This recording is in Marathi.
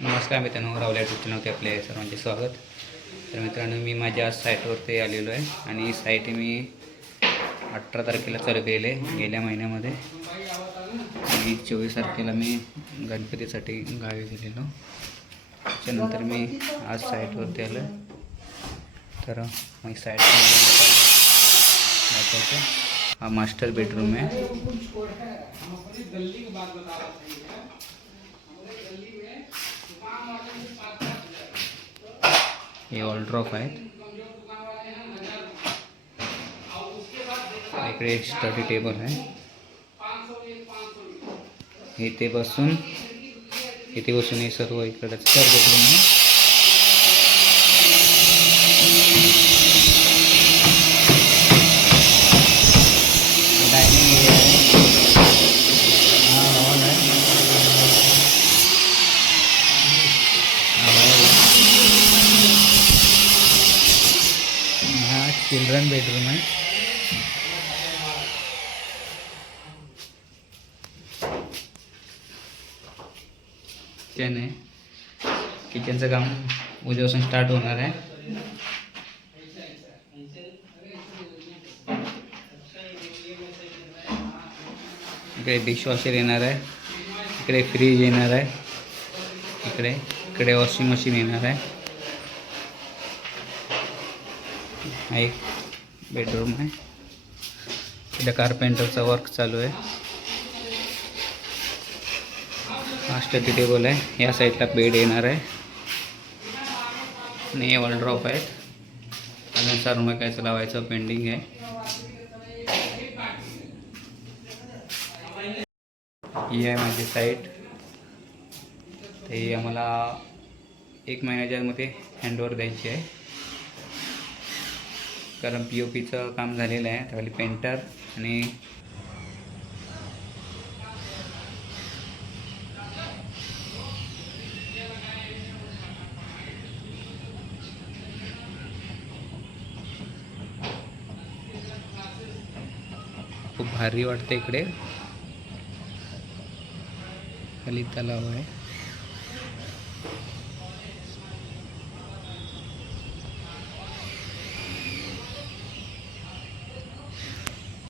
नमस्कार मित्रांनो, रावल्या यूट्यूब चॅनलवरती आपले सर्वांचे स्वागत. तर मित्रांनो, मी माझ्या साईटवरती आलेलो आहे आणि साईट मी 18 तारखेला चालू केले गेल्या महिन्यामध्ये आणि 24 तारखेला मी गणपतीसाठी गावी गेलेलो. त्याच्यानंतर मी आज साईटवरती आलो. तर मी साईट हा मास्टर बेडरूम आहे. हे वॉलड्रॉप आहेत. इकडे एक स्टडी टेबल आहे. इथे बसून हे सर्व इकडे बेडरूम आहे. डायनिंग एरिया आहे. हा हॉल आहे. हा चिल्ड्रन बेडरूम आहे. किचन आहे. किचनचं काम उद्यापासून स्टार्ट होणार आहे. इकडे डिशवॉशर येणार आहे. इकडे फ्रीज येणार आहे. इकडे वॉशिंग मशीन येणार आहे. हा एक बेडरूम आहे. इकडे कारपेंटरचा वर्क चालू आहे. हा स्टडी टेबल आहे. या साईडला बेड येणार आहे आणि हे वॉलड्रॉप आहेत. अजून सर्व काय लावायचं पेंडिंग आहे. ही आहे माझी साईट. ते आम्हाला 1 महिन्याच्या मध्ये हँडओव्हर द्यायची आहे, कारण POPचं काम झालेलं आहे. त्यावेळी पेंटर आणि खूप भारी वाटते. इकडे खाली तलाव आहे.